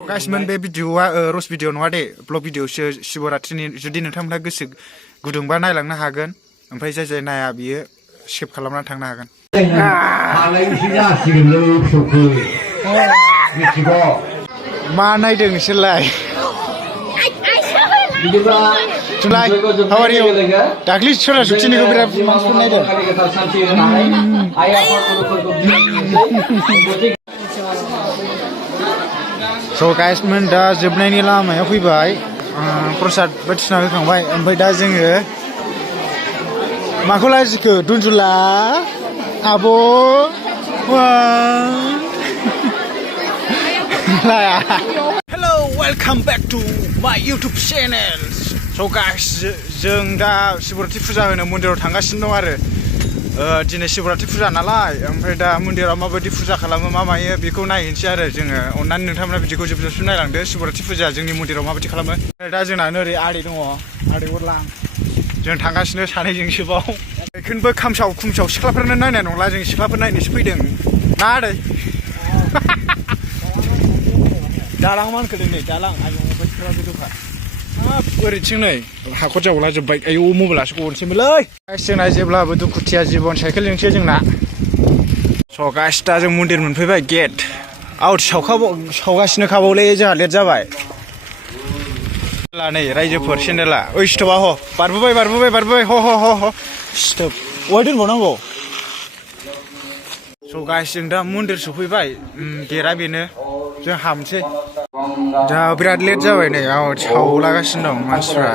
गाइसमोन बे भिडिअआ रस भिडिअ नङा दे ब्लग भिडिअसो शिवरात्रिनि जुदि नोंथांमोनहा गोसो गुदुंबा नायलांनो हागोन ओमफ्राय जाय जाय नाया बियो सेभ खालामनानै थांनो हागोन मा नायदों नोंसोरलाय Tulai, how are you? दाख्लै सरासतिनिखौ बिराद मानसिफोर नायदों So guys मोन दा जोबनायनि लामायाव फैबाय प्रसाद बायदिसिना होखांबाय ओमफ्राय दा जोङो माखौ लाजिखो दुनजुला आब' Hello, welcome back to my YouTube channel. So guys, जों दा शिवरात्रि फुजा होनो मन्दिराव थांगासिनो दं आरो दिनै शिवरात्रि फुजा नालाय ओमफ्राय दा मन्दिराव माबायदि फुजा खालामो मा मायो बेखौ नायहैनोसै आरो जोङो अननानै नोंथांमोना भिडिअखौ जोबजासिम नायलांदो शिवरात्रि फुजाया जोंनि मन्दिराव माबायदि खालामो दा जोंना ओरै आदै दङ आदै अरलां जों थांगासिनो सानैजोंसो बाव बेखौनोबो खामसाव खुमसाव सिख्लाफोरनो नायनाय नंला जों सिख्लाफोर नायनोसो फैदों ना आदै दालां मानखोदों नै दालां आयौ बायदिफ्रा गोजौखा ओरैथिं नै हाखर जावला जोब्बाय आयौ मबाइलासो गनोसैमोनलै जोंना जेब्लाबो दुखुथिया जिबन साइकेलजोंसो जोंना स' गाइस दा जों मन्दिर मोनफैबाय गेट आउट सावगासिनो खाबावलै जोंहा लेट जाबाय नै रायजोफोर सेन्देला ओइ स्टपा ह बारबोबाय ह स्टप अहाय दोनबावनांगौ स' गाइस जों दा मन्दिर सफैबाय गेटआ बेनो जों हाबनोसै दा बिराद लेट जाबाय नै सावलागासिनो दं मानसिफ्रा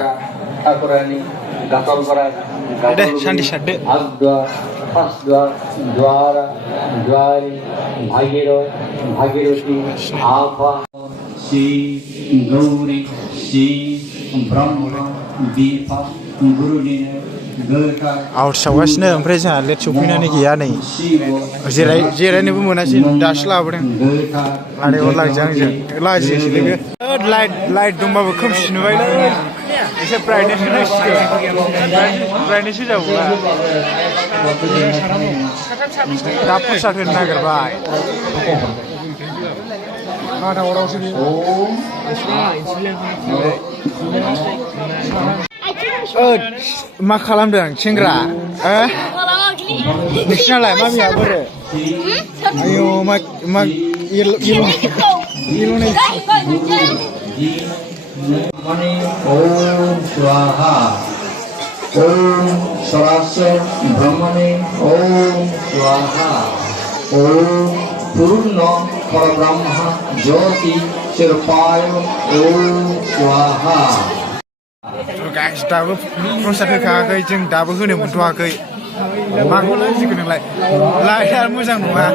दे सान्दि सारदो आउट सावगासिनो ओमफ्राय जोंहा लेट सफैनानै गैया नै जिरायनोबो मोनासै दासो लाबोदों आदै अरलांजों आंजों लाजियोसो लोगो लाइट दंबाबो खोमसि नुबायलै एसे ब्राइटनेस होनांसिगोन ब्राइटनेस होजागौला दा प्रसाद होनो नागिरबाय मा खालामदों सेंग्रा नोंसिनालाय मामिया बोरो आयौ मा ओम स्वाहा ओम सरास्य ब्रह्मणे ओम स्वाहा ओम पूर्ण परब्रह्म ज्योति चिरपाय ओम स्वाहा गाइस दाबो प्रसाद होखायाखै जों दाबो होनो मोनथ'वाखै माखौ लाजिखो नोंलाय लाइटआ मोजां नङा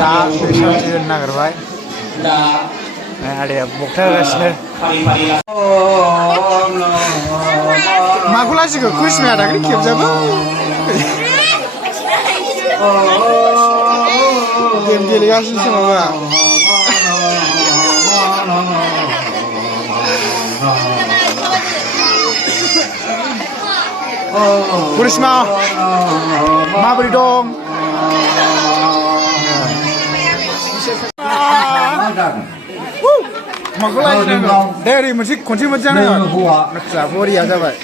दा सान्थि होनो नागिरबाय आदैया बक्ता होगासिनो माखौ लाजिखो कृष्णआ दाख्लै खेबजाबो गेम गेलेगासिनोसो माबा कृष्णा माबोरै दं माखौ लाजिनांगौ दे ओरै मोनसे खनसे मोजां आदसा बरिया जाबाय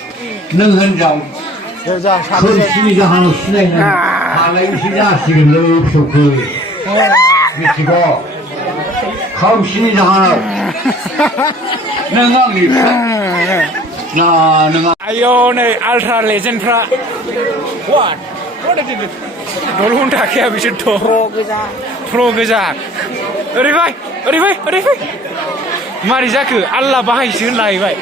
नों हिनजाव खोमसिनि जाहोनाव सिनायनाय हालायैसो जासिगोनलै फिसौखौ मिथिगौ खोमसिनि जाहोनाव नों आंनि आयौ नै आल्ट्रा लेजेन्डफ्रा दलहुन थाखाया बिसोरथ' प्र' गोजा ओरै फै मारै जाखो आल्ला बाहायसो होनलाहैबाय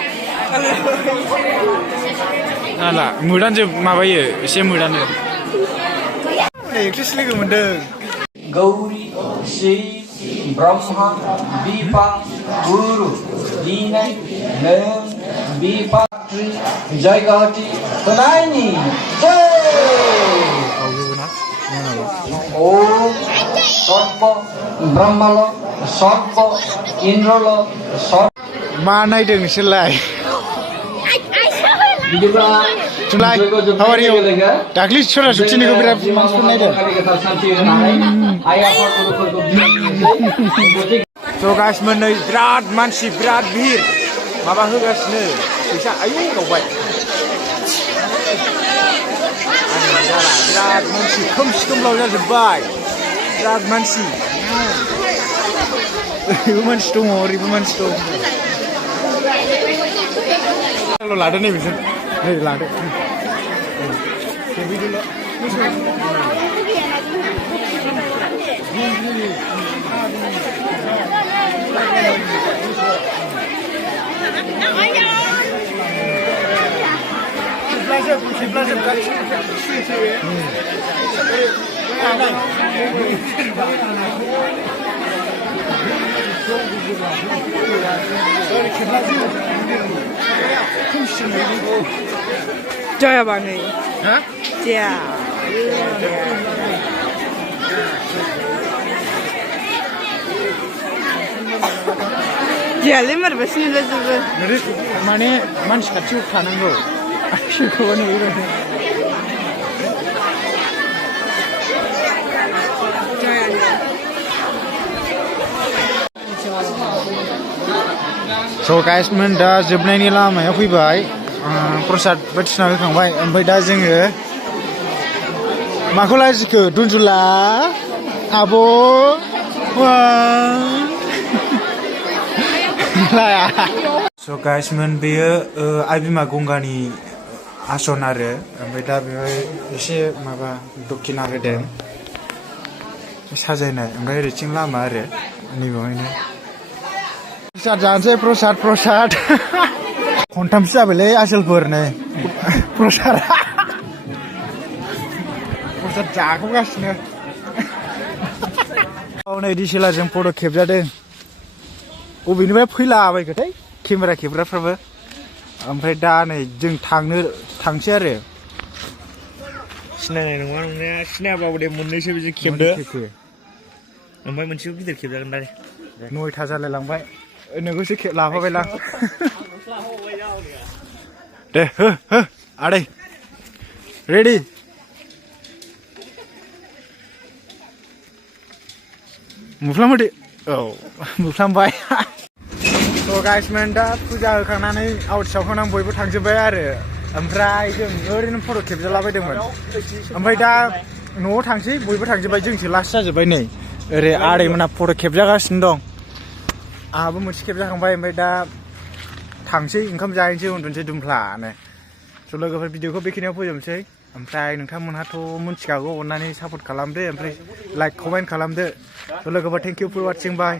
आल्ला मोदानजो माबायो एसे मोदानो एक्ट्रेस लोगो मोनदों गौरी शिव ब्रह्मा बिफा गुरु दिनै नों बिफा जायगाथि होनायनि जय ओम सर्प ब्रह्मल सर्प इन्द्रल सर्प मा नायदों नोंसोरलाय बिदिब्ला जुलाय how are you दाख्लै सरासतिनिखौ बिराद मानसिफोर नायदों स' गाइस मोनै बिराद मानसि बिराद भिर माबा होगासिनो फैसा आयौ गावबाय बिराद मानसि खोमसि खोमलाव जाजोब्बाय बिराद मानसि ओरैबो मानसि दङ ओरैबो मानसि दं लादो नै बिसोर नै लादो Joya bani. Hah? Ya. Ya lemar besini lezubu. Jadi mana manusia kecil kanango. Asyik kawan itu. Joya. So guys, दा जोबनायनि लामायाव फैबाय प्रसाद बायदिसिना होखांबाय ओमफ्राय दा जोङो माखौ लाजिखो दुनजुला आब' लाया स' गाइस बेयो आइ बिमा गंगानि आसन आरो ओमफ्राय दा बेवहाय एसे माबा दक्षिना होदों साजायनाय ओमफ्राय ओरैथिं लामा आरो नैबेवहायनो प्रसाद जानोसै प्रसाद खनथामसो जाबायलै आसोलफोर नै प्रसाद जाख'गासिनो नै दिसेलारजों फट' खेबजादों बबेनिफ्राय फैलाबायखोथाय केमेरा खेबग्राफ्राबो ओमफ्राय दा नै जों थांसै आरो सिनायनाय नङा नंनाया सिनायाबाबो दे मोननैसो बिदि खेबदो ओमफ्राय मोनसेखौ गिदिर खेबजागोन दा 9था जालायलांबाय नोंखौसो लाफाबायलां दे हो आदै रेडि मुफ्लामदो औ मुफ्लामबाय स' गाइसमोन दा फुजा होखांनानै आवट सावखांनानै बयबो थांजोब्बाय आरो ओमफ्राय जों ओरैनो फट' खेबजालाबायदोंमोन ओमफ्राय दा न'आव थांसै बयबो थांजोब्बाय जोंसो लास्ट जाजोब्बाय नै ओरै आदैमोना फट' खेबजागासिनो दं आंहाबो मोनसे खेबजाखांबाय ओमफ्राय दा थांसै ओंखाम जाहैनोसै उन्दुनोसै दुमफ्लानो स' लोगोफोर भिडिअखौ बेखिनियाव फोजोबनोसै ओमफ्राय नोंथांमोनहाथ' मिथिखागौ अननानै सापर्ट खालामदो ओमफ्राय लाइक कमेन्ट खालामदो स' लोगोफोर thank you for watching bye